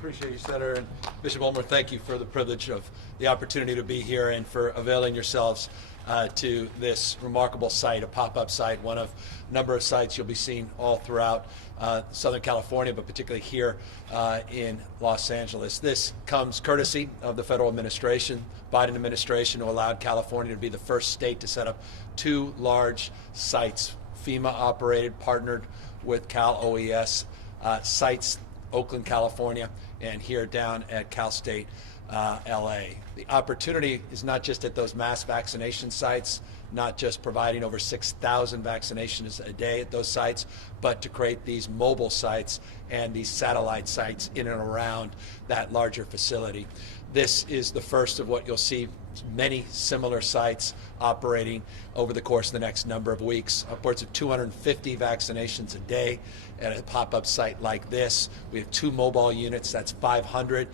Appreciate you, Senator. And Bishop Ulmer, thank you for the privilege of the opportunity to be here and for availing yourselves to this remarkable site, a pop-up site, one of a number of sites you'll be seeing all throughout Southern California, but particularly here in Los Angeles. This comes courtesy of the federal administration, Biden administration, who allowed California to be the first state to set up two large sites, FEMA-operated, partnered with Cal OES sites, Oakland, California, and here down at Cal State LA. The opportunity is not just at those mass vaccination sites, not just providing over 6,000 vaccinations a day at those sites, but to create these mobile sites and these satellite sites in and around that larger facility. This is the first of what you'll see many similar sites operating over the course of the next number of weeks. Upwards of 250 vaccinations a day at a pop-up site like this. We have 2 mobile units, that's 500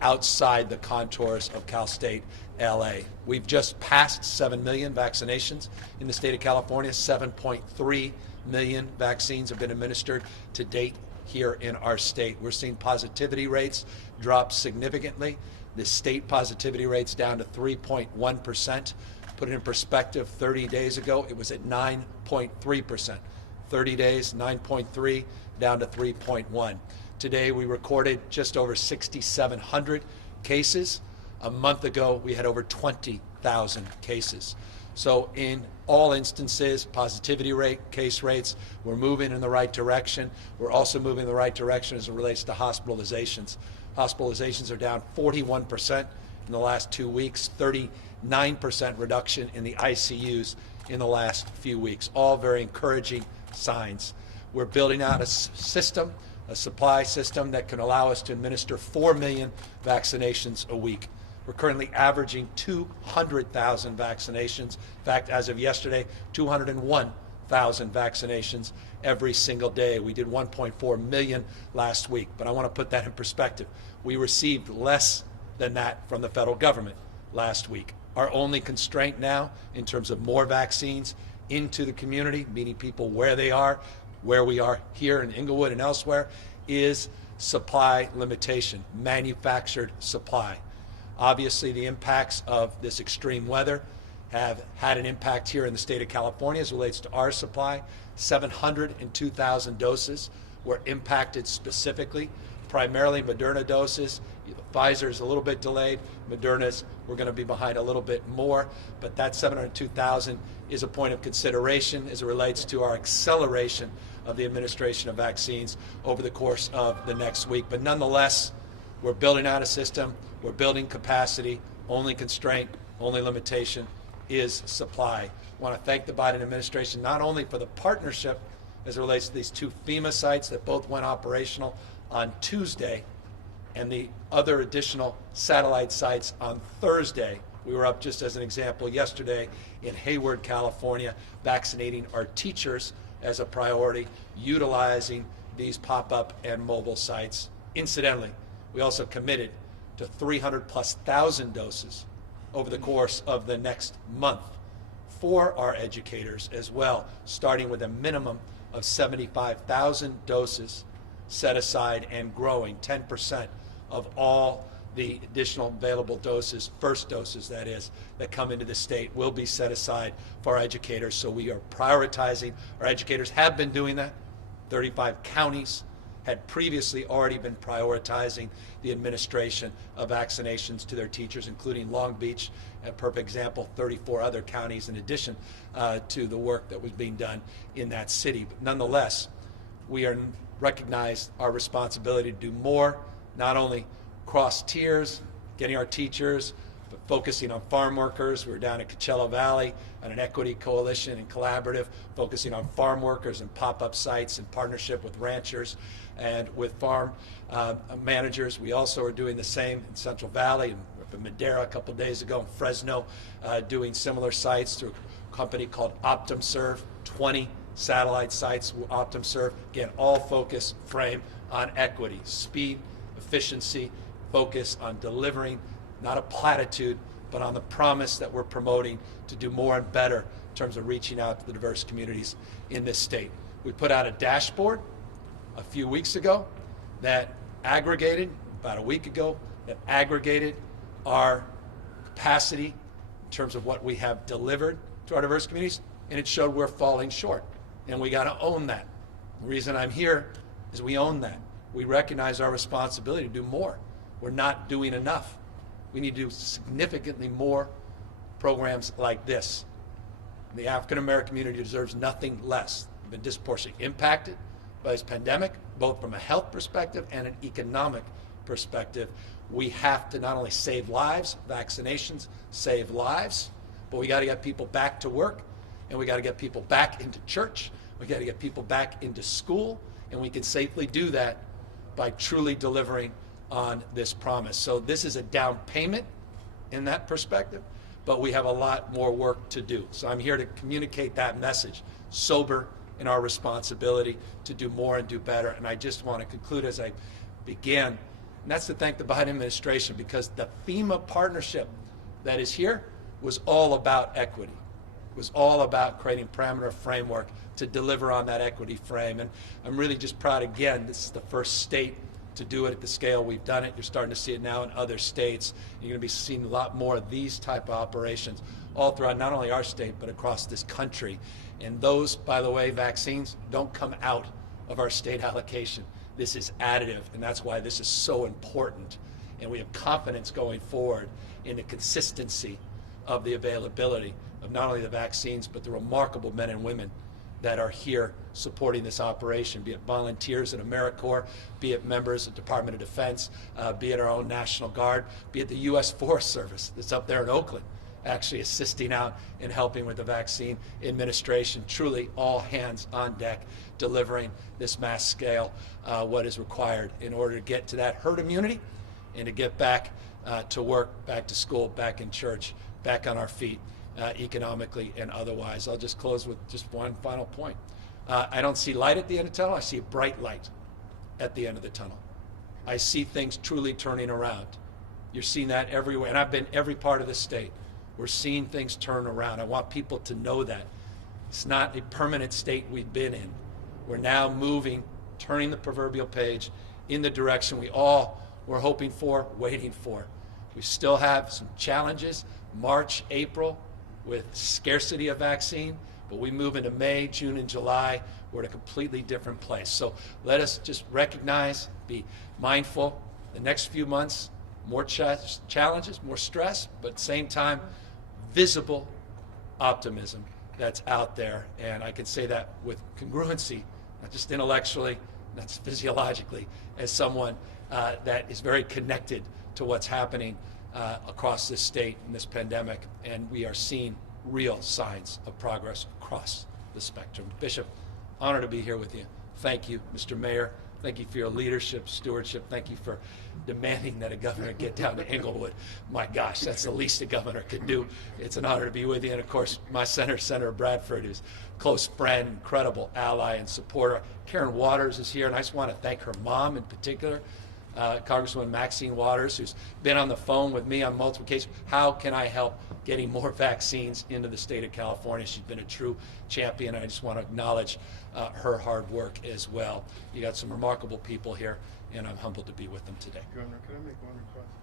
outside the contours of Cal State LA. We've just passed 7 million vaccinations in the state of California. 7.3 million vaccines have been administered to date here in our state. We're seeing positivity rates drop significantly. The state positivity rate's down to 3.1%. Put it in perspective, 30 days ago, it was at 9.3%. 30 days, 9.3, down to 3.1. Today, we recorded just over 6,700 cases. A month ago, we had over 20,000 cases. So in all instances, positivity rate, case rates, we're moving in the right direction. We're also moving in the right direction as it relates to hospitalizations. Hospitalizations are down 41% in the last 2 weeks, 39% reduction in the ICUs in the last few weeks. All very encouraging signs. We're building out a system, a supply system that can allow us to administer 4 million vaccinations a week. We're currently averaging 200,000 vaccinations. In fact, as of yesterday, 201,000 vaccinations every single day. We did 1.4 million last week, but I want to put that in perspective. We received less than that from the federal government last week. Our only constraint now, in terms of more vaccines into the community, meeting people where they are, where we are here in Inglewood and elsewhere, is supply limitation, manufactured supply. Obviously, the impacts of this extreme weather have had an impact here in the state of California as it relates to our supply. 702,000 doses were impacted specifically, primarily Moderna doses. Pfizer is a little bit delayed. Moderna's, we're going to be behind a little bit more, but that 702,000 is a point of consideration as it relates to our acceleration of the administration of vaccines over the course of the next week. But nonetheless, we're building out a system, we're building capacity. Only constraint, only limitation is supply. I want to thank the Biden administration not only for the partnership as it relates to these 2 FEMA sites that both went operational on Tuesday and the other additional satellite sites on Thursday. We were up, just as an example, yesterday in Hayward, California, vaccinating our teachers as a priority, utilizing these pop-up and mobile sites. Incidentally, we also committed to 300,000+ doses over the course of the next month for our educators as well, starting with a minimum of 75,000 doses set aside and growing. 10% of all the additional available doses, first doses that is, that come into the state will be set aside for our educators. So we are prioritizing. Our educators have been doing that. 35 counties had previously already been prioritizing the administration of vaccinations to their teachers, including Long Beach, a perfect example, 34 other counties in addition to the work that was being done in that city. But nonetheless, we recognize our responsibility to do more, not only cross tiers, getting our teachers, but focusing on farm workers. We're down at Coachella Valley on an equity coalition and collaborative, focusing on farm workers and pop-up sites in partnership with ranchers and with farm managers. We also are doing the same in Central Valley and in Madera a couple of days ago, in Fresno, doing similar sites through a company called OptumServe, 20 satellite sites, OptumServe. Again, all focus frame on equity, speed, efficiency, focus on delivering not a platitude, but on the promise that we're promoting to do more and better in terms of reaching out to the diverse communities in this state. We put out a dashboard a few weeks ago that aggregated about a week ago that aggregated our capacity in terms of what we have delivered to our diverse communities, and it showed we're falling short, and we got to own that. The reason I'm here is we own that. We recognize our responsibility to do more. We're not doing enough. We need to do significantly more programs like this. The African American community deserves nothing less. We've been disproportionately impacted by this pandemic, both from a health perspective and an economic perspective. We have to not only save lives, vaccinations save lives, but we got to get people back to work, and we got to get people back into church. We got to get people back into school, and we can safely do that by truly delivering on this promise. So this is a down payment in that perspective, but we have a lot more work to do. So I'm here to communicate that message, sober in our responsibility to do more and do better. And I just want to conclude as I began, and that's to thank the Biden administration, because the FEMA partnership that is here was all about equity. It was all about creating parameter framework to deliver on that equity frame. And I'm really just proud, again, this is the first state to do it at the scale we've done it. You're starting to see it now in other states. You're going to be seeing a lot more of these type of operations all throughout not only our state, but across this country. And those, by the way, vaccines don't come out of our state allocation. This is additive, and that's why this is so important. And we have confidence going forward in the consistency of the availability of not only the vaccines, but the remarkable men and women that are here supporting this operation, be it volunteers at AmeriCorps, be it members of the Department of Defense, be it our own National Guard, be it the U.S. Forest Service that's up there in Oakland, actually assisting out and helping with the vaccine administration. Truly all hands on deck, delivering this mass scale, what is required in order to get to that herd immunity and to get back to work, back to school, back in church, back on our feet. Economically and otherwise. I'll just close with just one final point. I don't see light at the end of the tunnel. I see a bright light at the end of the tunnel. I see things truly turning around. You're seeing that everywhere, and I've been every part of the state. We're seeing things turn around. I want people to know that. It's not a permanent state we've been in. We're now moving, turning the proverbial page in the direction we all were hoping for, waiting for. We still have some challenges, March, April, with scarcity of vaccine, but we move into May, June, and July, we're at a completely different place. So let us just recognize, be mindful, the next few months, more challenges, more stress, but at the same time, visible optimism that's out there. And I can say that with congruency, not just intellectually, not just physiologically, as someone that is very connected to what's happening across this state in this pandemic, and we are seeing real signs of progress across the spectrum. Bishop, honored to be here with you. Thank you, Mr. Mayor. Thank you for your leadership, stewardship. Thank you for demanding that a governor get down to Inglewood. My gosh, that's the least a governor can do. It's an honor to be with you. And of course, my Senator Bradford, who's a close friend, incredible ally and supporter. Karen Waters is here, and I just want to thank her mom in particular, Congresswoman Maxine Waters, who's been on the phone with me on multiple occasions. How can I help getting more vaccines into the state of California? She's been a true champion. I just want to acknowledge her hard work as well. You got some remarkable people here, and I'm humbled to be with them today. Governor, could I make one request?